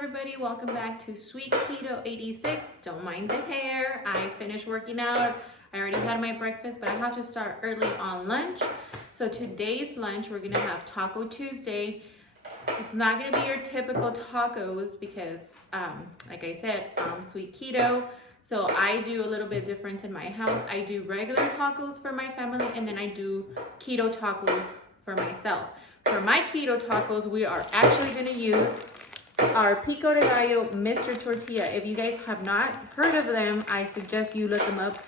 everybody, welcome back to Sweet Keto 86. Don't mind the hair. I finished working out. I already had my breakfast, but I have to start early on lunch. So today's lunch, we're gonna have Taco Tuesday. It's not gonna be your typical tacos because, like I said, I'm sweet keto. So I do a little bit different in my house. I do regular tacos for my family, and then I do keto tacos for myself. For my keto tacos, we are actually gonna use our Pico de Gallo Mr.Tortilla. If you guys have not heard of them, I suggest you look them up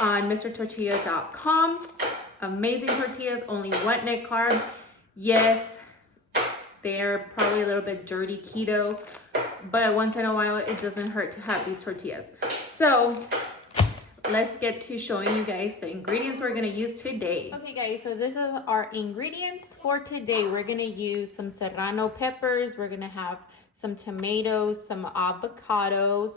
on Mr.Tortillas.com. Amazing tortillas, only 1 net carb. Yes, they're probably a little bit dirty keto, but once in a while, it doesn't hurt to have these tortillas. So let's get to showing you guys the ingredients we're gonna use today. Okay guys, so this is our ingredients for today. We're gonna use some serrano peppers. We're gonna have some tomatoes, some avocados.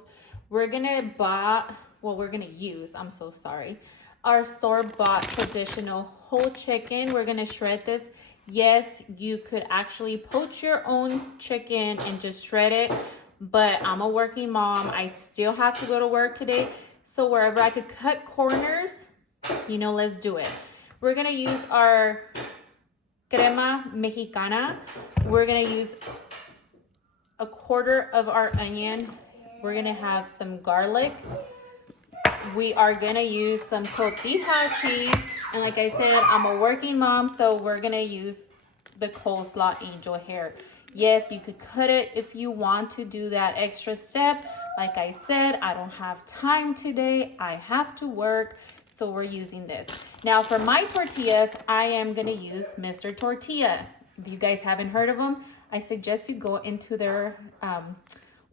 We're gonna use, I'm so sorry, our store-bought traditional whole chicken. We're gonna shred this. Yes, you could actually poach your own chicken and just shred it, but I'm a working mom. I still have to go to work today. So wherever I could cut corners, let's do it. We're gonna use our crema mexicana. We're gonna use 1/4 of our onion. We're gonna have some garlic. We are gonna use some tortilla cheese. And like I said, I'm a working mom, so we're gonna use the coleslaw angel hair. Yes, you could cut it if you want to do that extra step. Like I said, I don't have time today. I have to work, so we're using this. Now for my tortillas, I am gonna use Mr. Tortilla. If you guys haven't heard of them, I suggest you go into their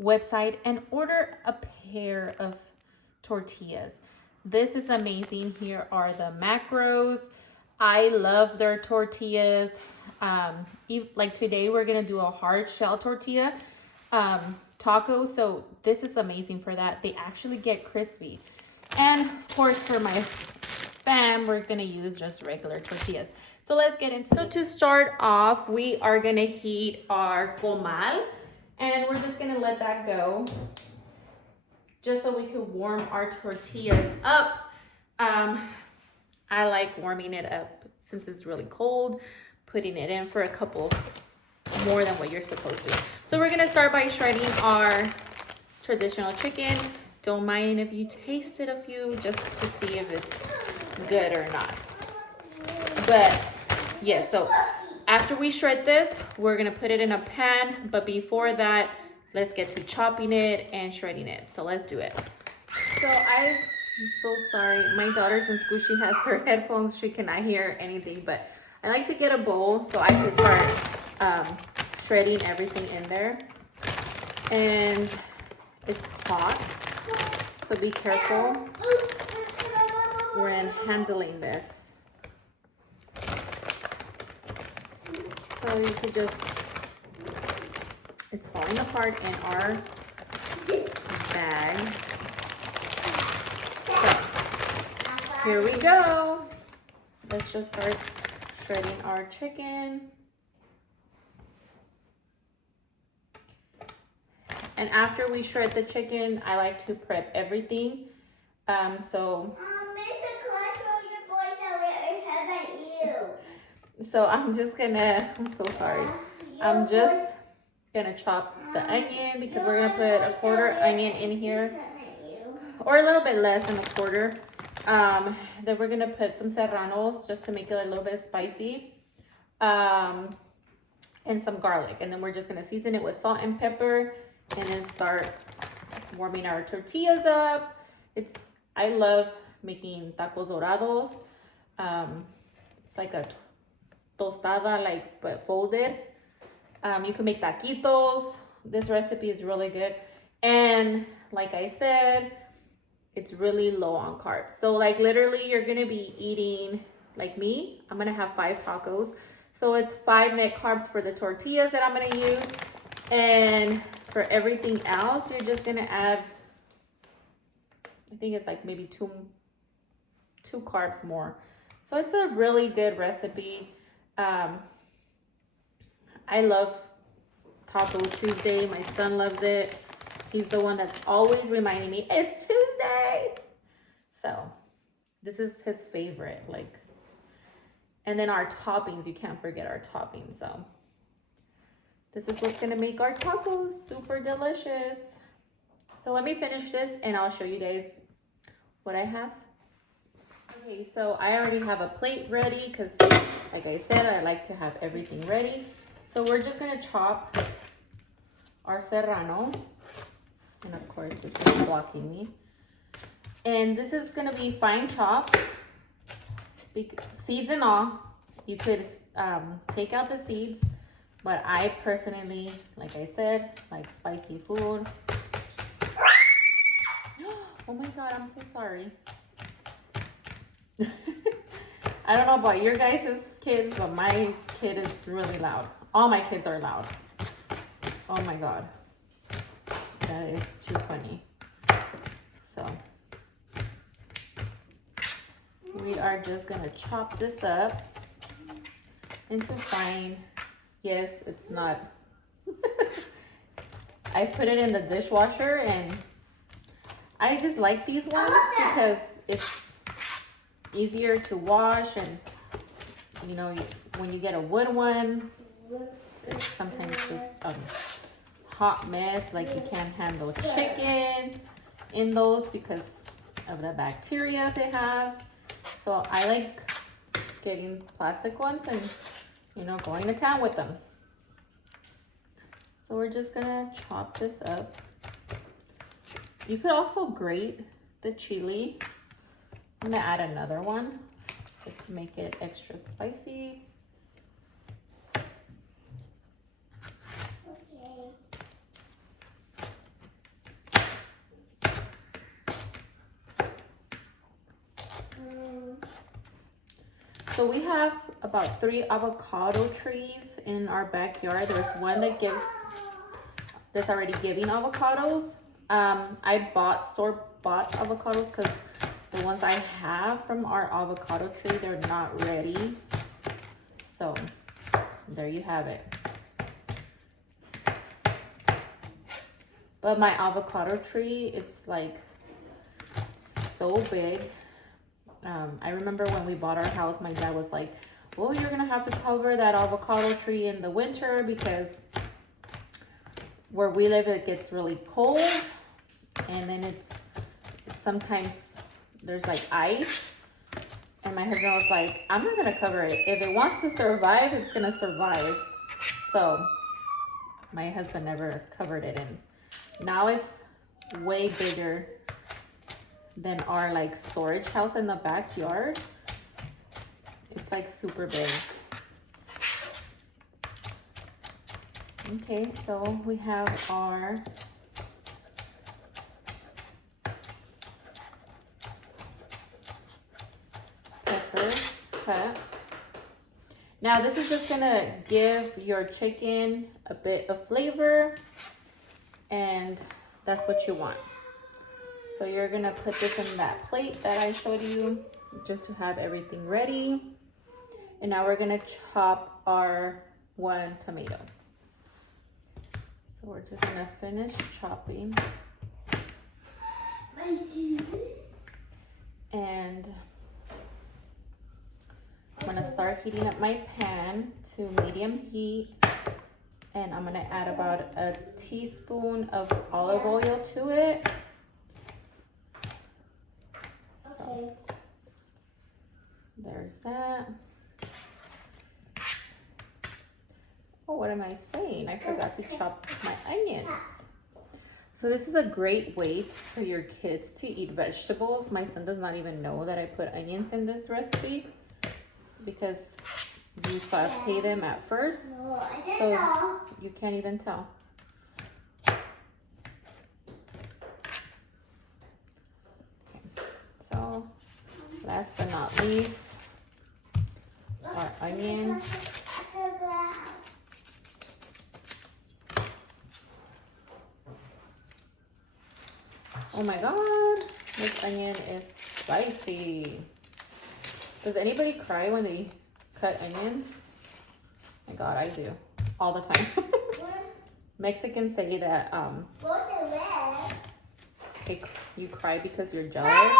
website and order a pair of tortillas. This is amazing. Here are the macros. I love their tortillas. Like today, we're gonna do a hard shell tortilla taco. So this is amazing for that. They actually get crispy. And of course, for my fam, we're gonna use just regular tortillas. So let's get into it. So to start off, we are gonna heat our comal, and we're just gonna let that go, just so we could warm our tortillas up. I like warming it up since it's really cold, putting it in for a couple more than what you're supposed to. So we're gonna start by shredding our traditional chicken. Don't mind if you tasted a few, just to see if it's good or not. But yeah, so after we shred this, we're gonna put it in a pan. But before that, let's get to chopping it and shredding it. So let's do it. So I'm so sorry. My daughter's in school. She has her headphones. She cannot hear anything, but I like to get a bowl so I can start shredding everything in there. And it's hot, so be careful when handling this. So you could just, it's falling apart in our bag. So here we go. Let's just start shredding our chicken. And after we shred the chicken, I like to prep everything. Mr. Cholesterol, your boys are very head at you. So I'm so sorry. I'm just gonna chop the onion because we're gonna put a 1/4 onion in here, or a little bit less than a 1/4. Then we're gonna put some serranos just to make it a little bit spicy, and some garlic. And then we're just gonna season it with salt and pepper, and then start warming our tortillas up. I love making tacos dorados. It's like a tostada, but folded. You can make taquitos. This recipe is really good. And like I said, it's really low on carbs. So literally you're gonna be eating, like me, I'm gonna have 5 tacos. So it's 5 net carbs for the tortillas that I'm gonna use. And for everything else, you're just gonna add, I think it's like maybe two carbs more. So it's a really good recipe. I love Taco Tuesday. My son loves it. He's the one that's always reminding me, it's Tuesday. So this is his favorite. Like, and then our toppings, you can't forget our toppings. So this is what's gonna make our tacos super delicious. So let me finish this and I'll show you guys what I have. Okay, so I already have a plate ready because like I said, I like to have everything ready. So we're just gonna chop our serrano. And of course, this is blocking me. And this is gonna be fine chop, seeds and all. You could take out the seeds, but I personally, like I said, like spicy food. Oh my God, I'm so sorry. I don't know about your guys' kids, but my kid is really loud. All my kids are loud. Oh my God. That is too funny. So we are just gonna chop this up into fine. Yes, it's not. I put it in the dishwasher and I just like these ones because it's easier to wash, and you know, when you get a wood one, it's sometimes just a hot mess. Like you can't handle chicken in those because of the bacteria it has. So I like getting plastic ones and, you know, going to town with them. So we're just gonna chop this up. You could also grate the chili. I'm gonna add another one just to make it extra spicy. Okay. So we have about 3 avocado trees in our backyard. There's one that's already giving avocados. I bought store-bought avocados because the ones I have from our avocado tree, they're not ready. So there you have it. But my avocado tree, it's like so big. I remember when we bought our house, my dad was like, well, you're gonna have to cover that avocado tree in the winter because where we live, it gets really cold. And then it's sometimes there's like ice. And my husband was like, I'm not gonna cover it. If it wants to survive, it's gonna survive. So my husband never covered it. And now it's way bigger than our like storage house in the backyard. It's like super big. Okay, so we have our peppers cut. Now this is just gonna give your chicken a bit of flavor, and that's what you want. So you're gonna put this in that plate that I showed you just to have everything ready. And now we're gonna chop our 1 tomato. So we're just gonna finish chopping. And I'm gonna start heating up my pan to medium heat. And I'm gonna add about a teaspoon of olive oil to it. So there's that. Oh, what am I saying? I forgot to chop my onions. So this is a great way for your kids to eat vegetables. My son does not even know that I put onions in this recipe because you saute them at first. So you can't even tell. So last but not least, our onion. Oh my God, this onion is spicy. Does anybody cry when they cut onions? Oh my God, I do all the time. Mexicans say that What's the red? you cry because you're jealous.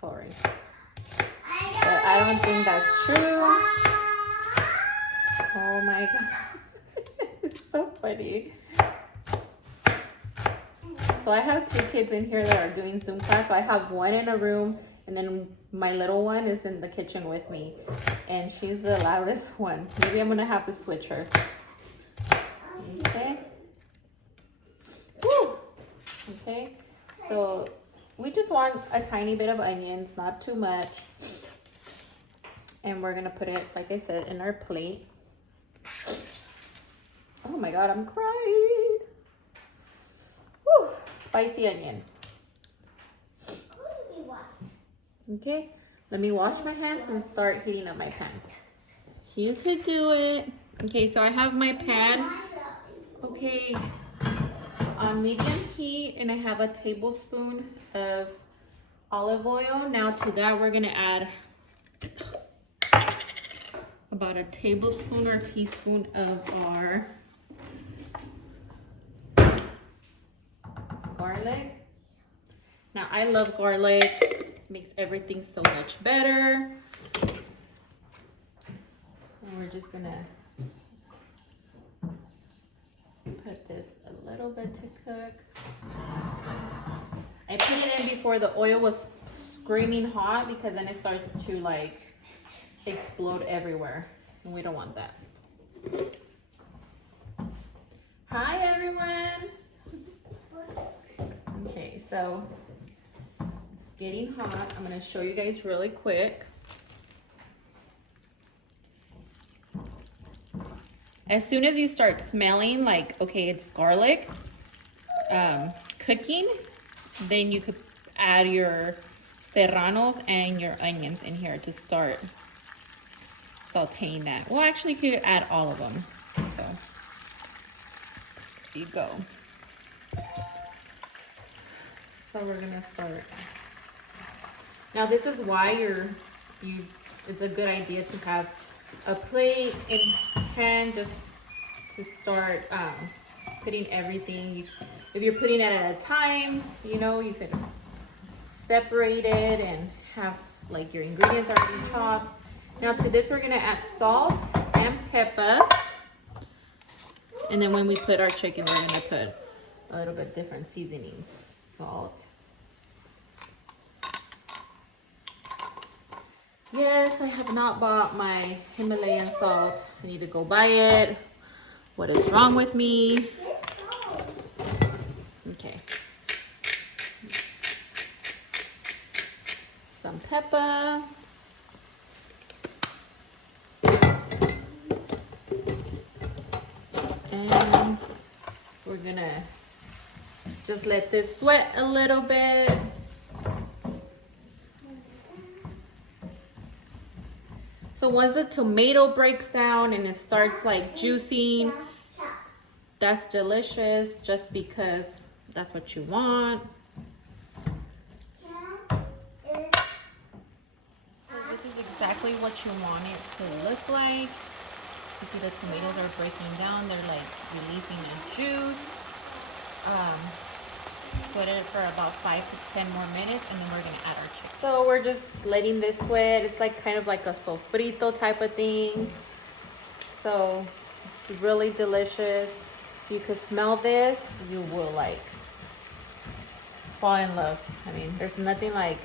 Sorry. But I don't think that's true. Oh my god. It's so funny. So I have 2 kids in here that are doing Zoom class. So I have one in a room, and then my little one is in the kitchen with me. And she's the loudest one. Maybe I'm gonna have to switch her. Okay. Woo! Okay. So we just want a tiny bit of onions, not too much. And we're gonna put it, like I said, in our plate. Oh my god, I'm crying. Woo! Spicy onion. Okay, let me wash my hands and start heating up my pan. You could do it. Okay, so I have my pan. Okay, on medium heat, and I have a tablespoon of olive oil. Now to that, we're gonna add about a tablespoon or teaspoon of our garlic. Now I love garlic. Makes everything so much better. And we're just gonna put this a little bit to cook. I put it in before the oil was screaming hot, because then it starts to like explode everywhere, and we don't want that. Hi everyone. Okay, so it's getting hot. I'm gonna show you guys really quick. As soon as you start smelling like, okay, it's garlic cooking, then you could add your serranos and your onions in here to start sauteing that. Well, actually, you could add all of them. So, there you go. So we're gonna start. Now, this is why it's a good idea to have a plate and pan just to start putting everything. If you're putting it at a time, you know, you could separate it and have like your ingredients already chopped. Now to this, we're gonna add salt and pepper. And then when we put our chicken, we're gonna put a little bit different seasonings. Salt. Yes, I have not bought my Himalayan salt. I need to go buy it. What is wrong with me? Okay. Some pepper. And we're gonna just let this sweat a little bit. So once the tomato breaks down and it starts like juicing, that's delicious, just because that's what you want. So this is exactly what you want it to look like. You see the tomatoes are breaking down, they're like releasing the juice. Sweat it for about 5 to 10 more minutes, and then we're gonna add our chicken. So we're just letting this sweat. It's like kind of like a sofrito type of thing. So it's really delicious. You could smell this, you will like fall in love. I mean, there's nothing like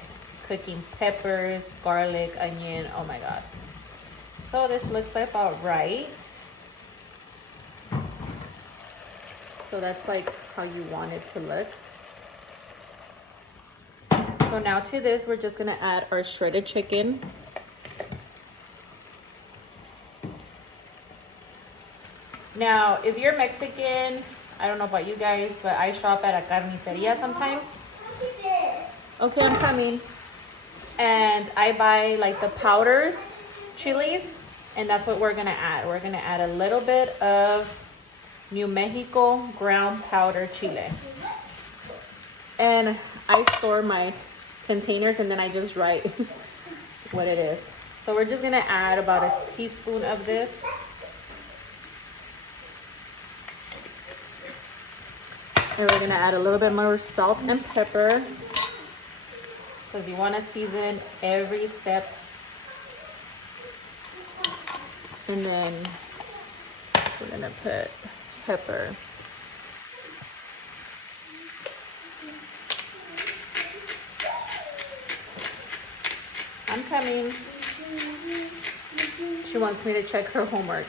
cooking peppers, garlic, onion. Oh my god. So this looks about right. So that's like how you want it to look. So now to this, we're just gonna add our shredded chicken. Now, if you're Mexican, I don't know about you guys, but I shop at a carniceria sometimes. Okay, I'm coming. And I buy like the powders, chilies, and that's what we're gonna add. We're gonna add a little bit of New Mexico ground powder chile. And I store my containers and then I just write what it is. So we're just gonna add about a teaspoon of this. And we're gonna add a little bit more salt and pepper because you want to season every step. And then we're gonna put pepper. I'm coming. She wants me to check her homework.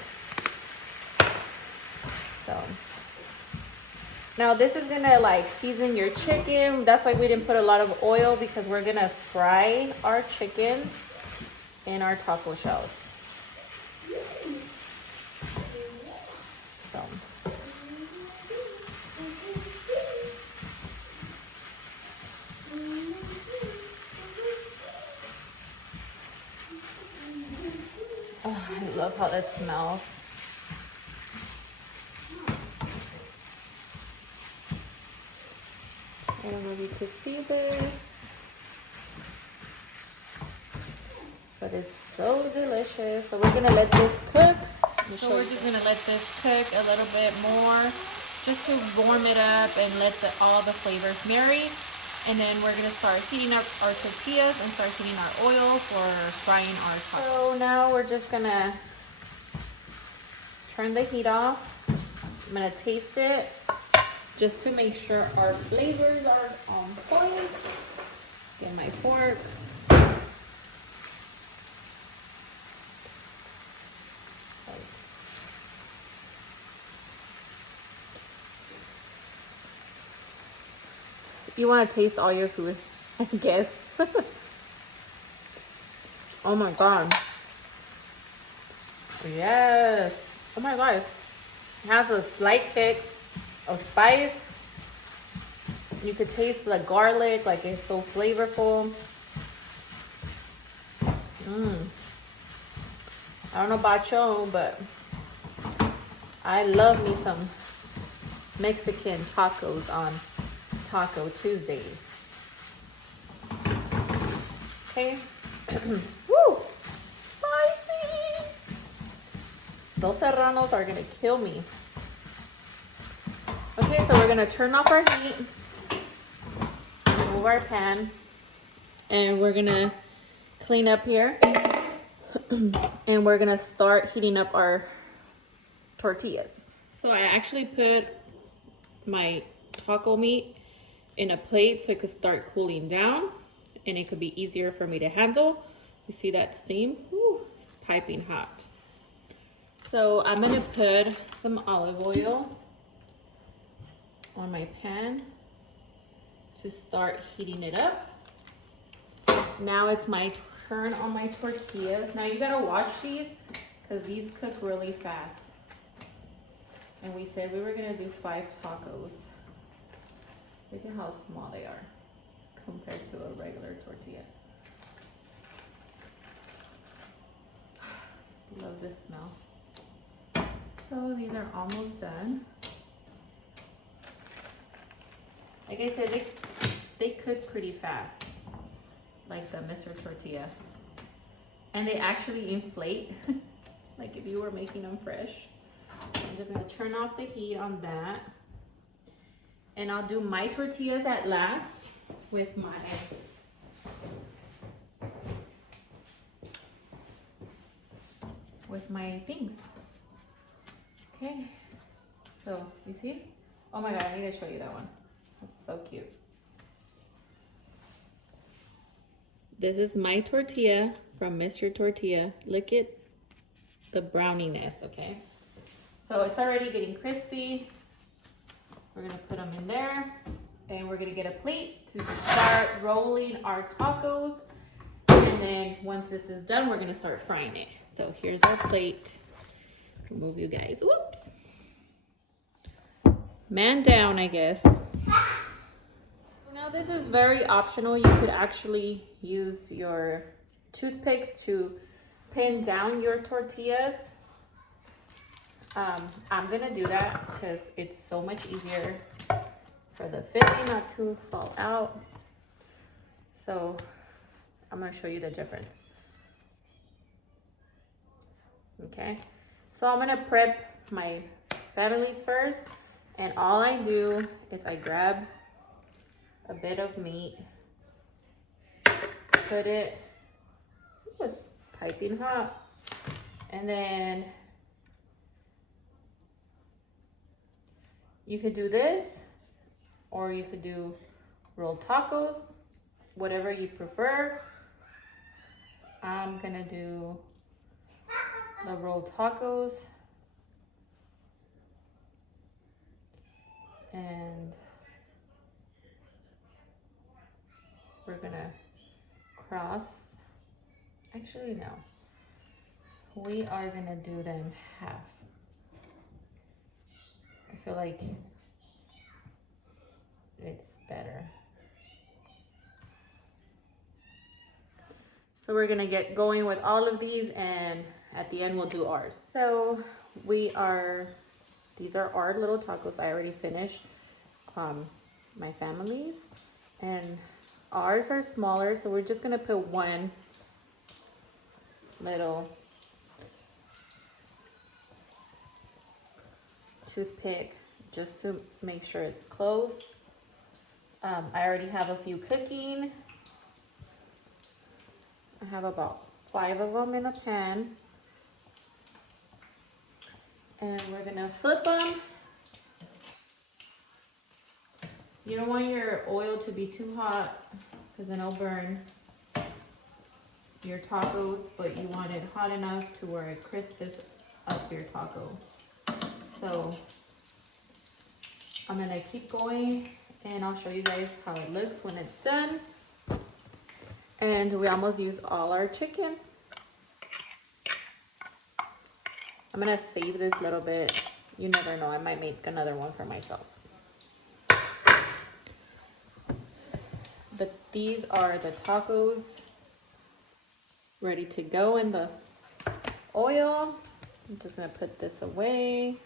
So now this is gonna like season your chicken. That's why we didn't put a lot of oil, because we're gonna fry our chicken in our taco shells. So oh, I love how that smells. I don't know if you can see this, but it's so delicious. So we're gonna let this cook. So we're just gonna let this cook a little bit more, just to warm it up and let all the flavors marry. And then we're gonna start heating up our tortillas and start heating our oil for frying our tacos. So now we're just gonna turn the heat off. I'm gonna taste it just to make sure our flavors are on point. Get my fork. You want to taste all your food, I guess. Oh my god. Yes. Oh my gosh. It has a slight kick of spice. You could taste the garlic, like it's so flavorful. I don't know about you, but I love me some Mexican tacos on Taco Tuesday. Okay. Woo! Spicy! Those serranos are gonna kill me. Okay, so we're gonna turn off our heat, remove our pan, and we're gonna clean up here. And we're gonna start heating up our tortillas. So I actually put my taco meat in a plate so it could start cooling down and it could be easier for me to handle. You see that steam? Woo, it's piping hot. So I'm gonna put some olive oil on my pan to start heating it up. Now it's my turn on my tortillas. Now you gotta watch these because these cook really fast. And we said we were gonna do 5 tacos. Look at how small they are compared to a regular tortilla. Love this smell. So these are almost done. Like I said, they cook pretty fast, like the Mr.Tortilla. And they actually inflate, like if you were making them fresh. I'm just gonna turn off the heat on that. And I'll do my tortillas at last with my things. Okay, so you see? Oh my god, I need to show you that one. That's so cute. This is my tortilla from Mr. Tortilla. Look at the browniness, okay? So it's already getting crispy. We're gonna put them in there and we're gonna get a plate to start rolling our tacos. And then once this is done, we're gonna start frying it. So here's our plate. Remove you guys, whoops. Man down, I guess. Now this is very optional. You could actually use your toothpicks to pin down your tortillas. I'm gonna do that because it's so much easier for the filling not to fall out. So I'm gonna show you the difference. Okay, so I'm gonna prep my families first And all I do is I grab a bit of meat, put it was piping hot, and then you could do this, or you could do rolled tacos, whatever you prefer. I'm gonna do the rolled tacos, and we're gonna cross. Actually, no. We are gonna do them half. I feel like it's better. So we're gonna get going with all of these, and at the end we'll do ours. So these are our little tacos. I already finished my family's, and ours are smaller, so we're just gonna put one little toothpick just to make sure it's closed. I already have a few cooking. I have about 5 of them in a pan. And we're gonna flip them. You don't want your oil to be too hot because then it'll burn your tacos, but you want it hot enough to where it crisps up your taco. So I'm gonna keep going and I'll show you guys how it looks when it's done. And we almost use all our chicken. I'm gonna save this little bit. You never know, I might make another one for myself. But these are the tacos ready to go in the oil. I'm just gonna put this away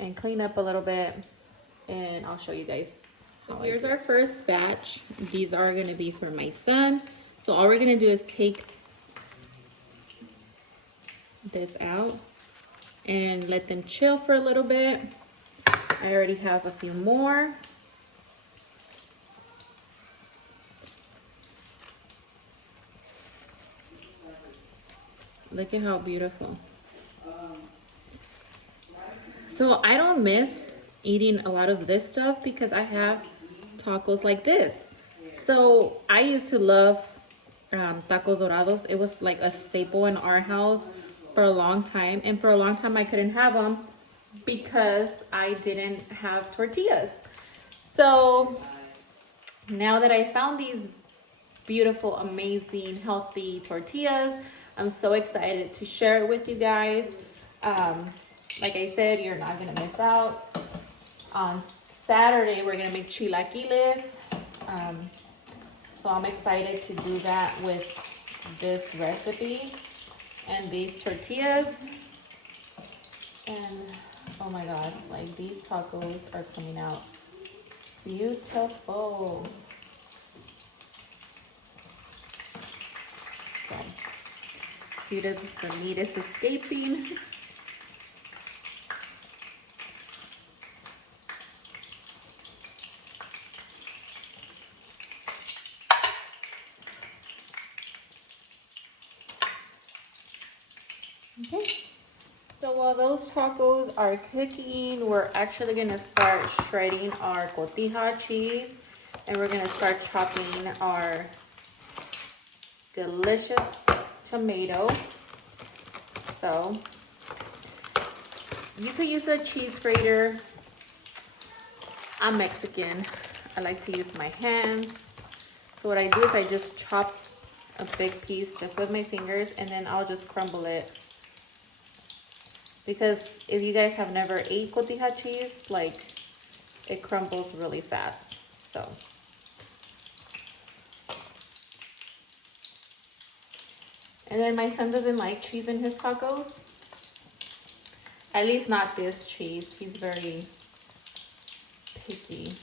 and clean up a little bit, and I'll show you guys. So here's our first batch. These are gonna be for my son. So all we're gonna do is take this out and let them chill for a little bit. I already have a few more. Look at how beautiful. So I don't miss eating a lot of this stuff because I have tacos like this. So I used to love tacos Dorados. It was like a staple in our house for a long time. And for a long time I couldn't have them because I didn't have tortillas. So now that I found these beautiful, amazing, healthy tortillas, I'm so excited to share it with you guys. Like I said, you're not gonna miss out. On Saturday, we're gonna make chilaquiles. So I'm excited to do that with this recipe and these tortillas. And oh my God, like these tacos are coming out beautiful. So, the meat is escaping. Okay, so while those tacos are cooking, we're actually gonna start shredding our cotija cheese, and we're gonna start chopping our delicious tomato. So you could use a cheese grater. I'm Mexican. I like to use my hands. So what I do is I just chop a big piece just with my fingers, and then I'll just crumble it. Because if you guys have never ate cotija cheese, like it crumbles really fast. So and then my son doesn't like cheese in his tacos. At least not this cheese. He's very picky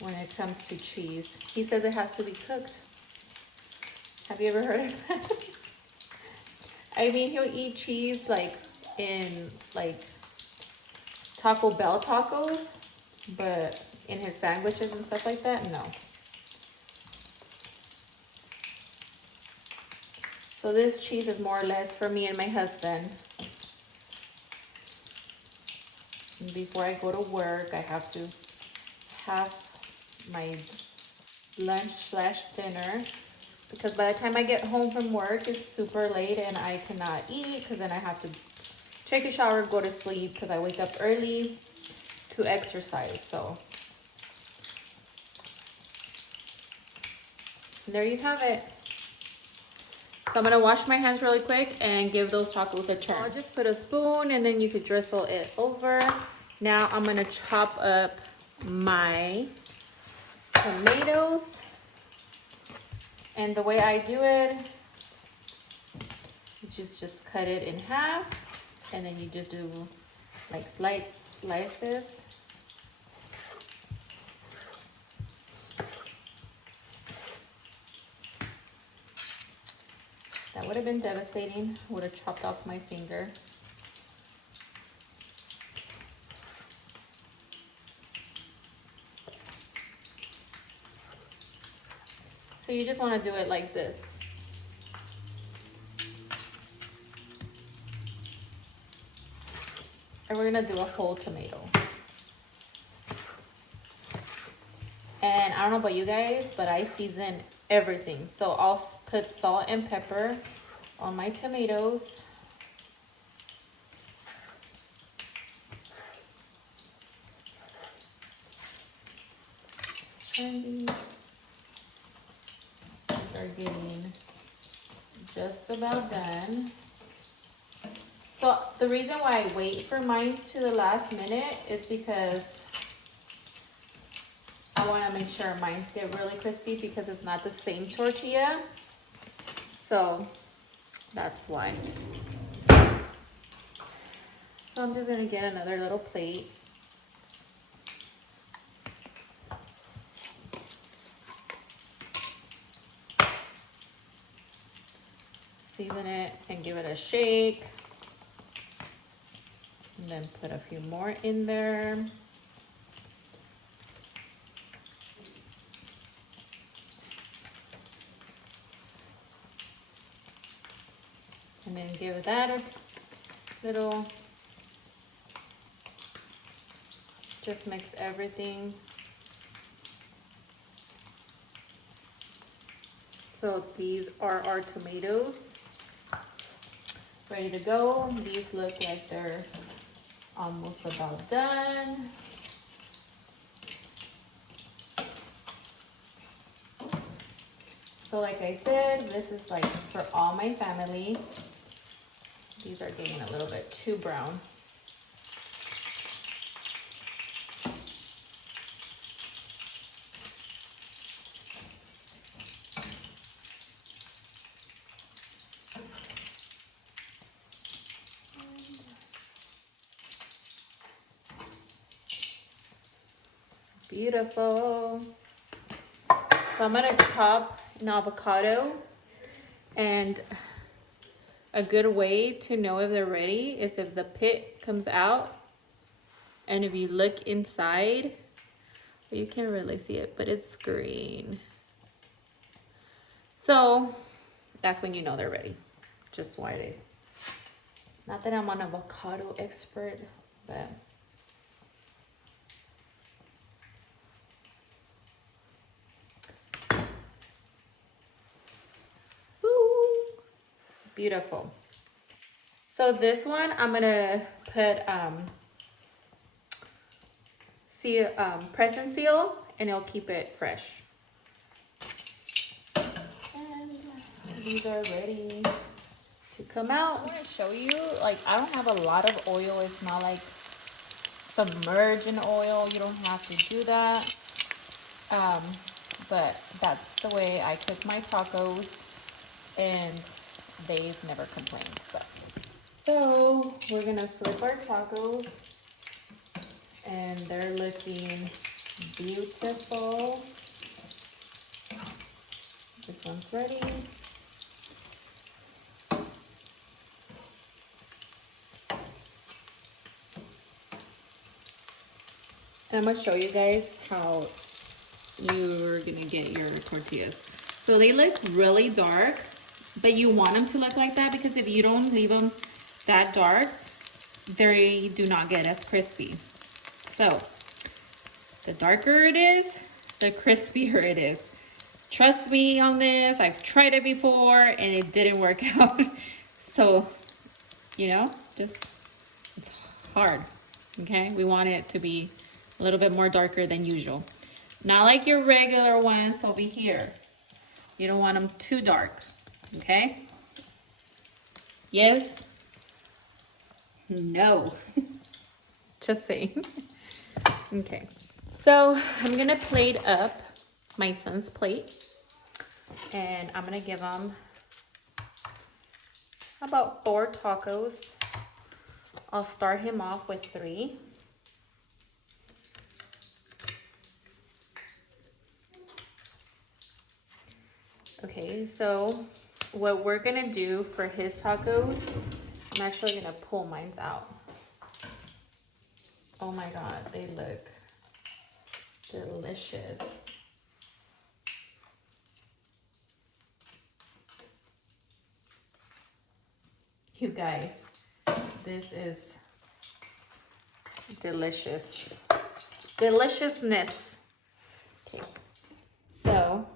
when it comes to cheese. He says it has to be cooked. Have you ever heard of that? I mean, he'll eat cheese like in like Taco Bell tacos, but in his sandwiches and stuff like that, no. So this cheese is more or less for me and my husband. And before I go to work, I have to have my lunch/dinner, because by the time I get home from work, it's super late and I cannot eat, because then I have to take a shower, go to sleep, because I wake up early to exercise. So there you have it. So I'm gonna wash my hands really quick and give those tacos a turn. I'll just put a spoon and then you could drizzle it over. Now I'm gonna chop up my tomatoes. And the way I do it is just cut it in half, and then you just do like slices. That would have been devastating. Would have chopped off my finger. So you just want to do it like this. And we're gonna do a whole tomato. And I don't know about you guys, but I season everything. So I'll put salt and pepper on my tomatoes. And these are getting just about done. So the reason why I wait for mine to the last minute is because I want to make sure mine get really crispy, because it's not the same tortilla. So that's why. So I'm just going to get another little plate. Season it and give it a shake. And then put a few more in there. And then give that a little, just mix everything. So these are our tomatoes, ready to go. These look like they're almost about done. So like I said, this is like for all my family. These are getting a little bit too brown. Beautiful. So I'm gonna chop an avocado, and a good way to know if they're ready is if the pit comes out, and if you look inside, you can't really see it, but it's green. So that's when you know they're ready. Just why they. Not that I'm an avocado expert, but beautiful. So this one I'm gonna put press and seal, and it'll keep it fresh. And these are ready to come out. I want to show you, like, I don't have a lot of oil. It's not like submerged in oil. You don't have to do that. But that's the way I cook my tacos, and they've never complained. So we're gonna flip our tacos, and they're looking beautiful. This one's ready. And I'm gonna show you guys how you're gonna get your tortillas. So they look really dark, but you want them to look like that because if you don't leave them that dark, they do not get as crispy. So the darker it is, the crispier it is. Trust me on this, I've tried it before and it didn't work out. So, you know, just, it's hard, okay? We want it to be a little bit more darker than usual. Not like your regular ones over here. You don't want them too dark, okay? Yes? No. Just saying. Okay. So I'm gonna plate up my son's plate. And I'm gonna give him about 4 tacos. I'll start him off with 3. Okay, so what we're gonna do for his tacos, I'm actually gonna pull mine out. Oh my God, they look delicious. You guys, this is delicious. Deliciousness. Okay, so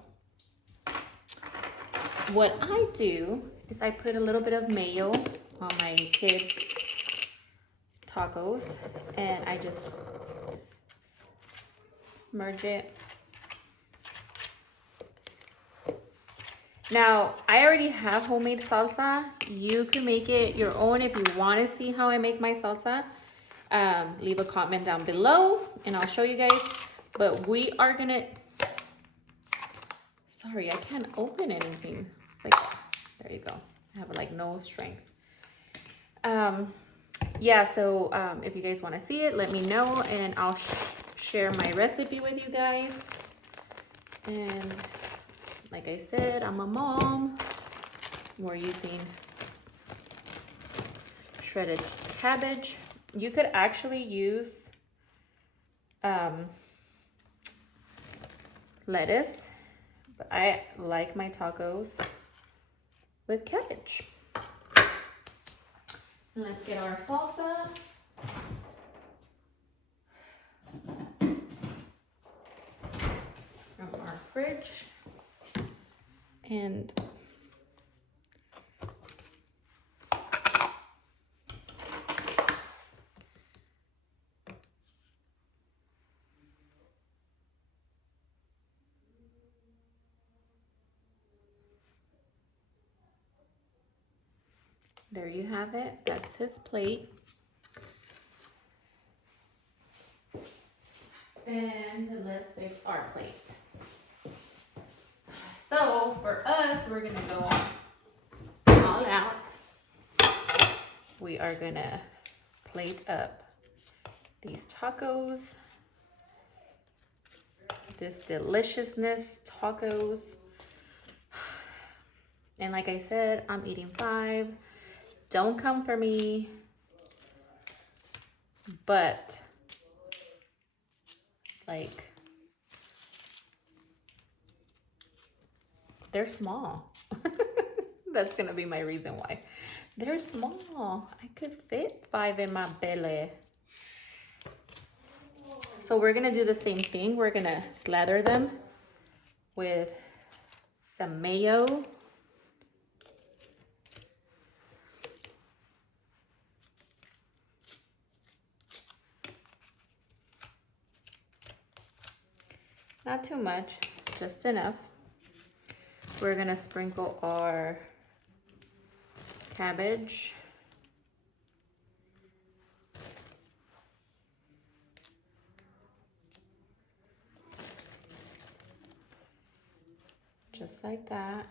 what I do is I put a little bit of mayo on my kids' tacos and I just smudge it. Now, I already have homemade salsa. You can make it your own if you want to see how I make my salsa. Leave a comment down below and I'll show you guys. But we are gonna, sorry, I can't open anything. It's like, there you go. I have like no strength. Yeah, so if you guys want to see it, let me know and I'll share my recipe with you guys. And like I said, I'm a mom. We're using shredded cabbage. You could actually use lettuce, but I like my tacos with cabbage. And let's get our salsa. From our fridge. And there you have it. That's his plate. And let's fix our plate. So for us, we're gonna go all out. We are gonna plate up these tacos. This deliciousness tacos. And like I said, I'm eating 5. Don't come for me. But like, they're small. That's gonna be my reason why. They're small. I could fit 5 in my belly. So we're gonna do the same thing. We're gonna slather them with some mayo. Not too much, just enough. We're gonna sprinkle our cabbage. Just like that.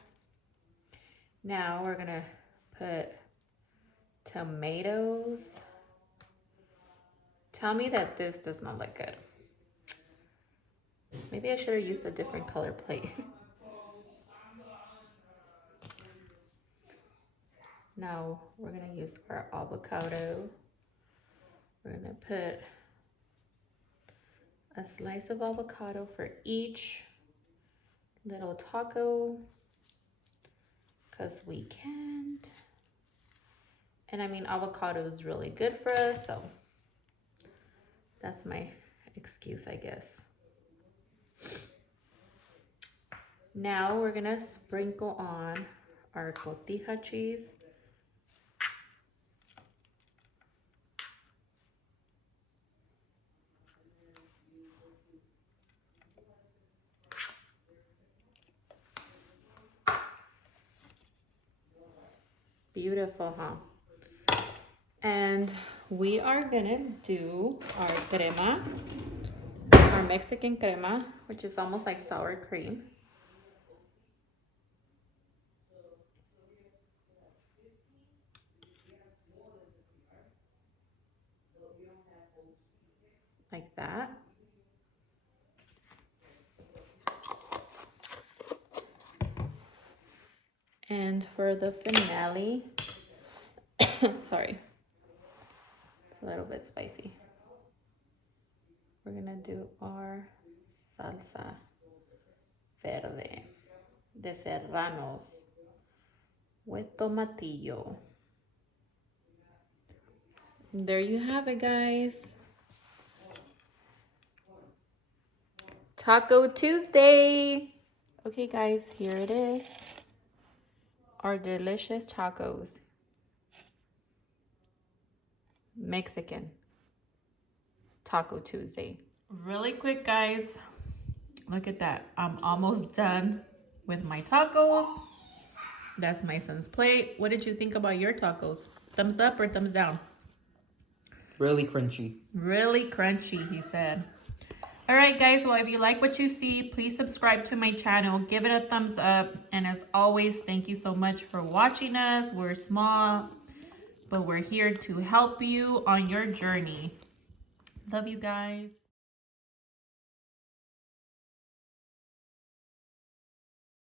Now we're gonna put tomatoes. Tell me that this does not look good. Maybe I should have used a different color plate. Now we're gonna use our avocado. We're gonna put a slice of avocado for each little taco, because we can't. And I mean, avocado is really good for us, so that's my excuse, I guess. Now we're gonna sprinkle on our tortilla cheese. Beautiful, huh? And we are gonna do our crema, our Mexican crema, which is almost like sour cream. Like that. And for the finale, sorry, it's a little bit spicy. We're gonna do our salsa verde de serranos with tomatillo. There you have it, guys. Taco Tuesday. Okay, guys, here it is. Our delicious tacos. Mexican Taco Tuesday. Really quick, guys. Look at that. I'm almost done with my tacos. That's my son's plate. What did you think about your tacos? Thumbs up or thumbs down? Really crunchy. Really crunchy, he said. All right, guys. Well, if you like what you see, please subscribe to my channel. Give it a thumbs up. And as always, thank you so much for watching us. We're small, but we're here to help you on your journey. Love you guys.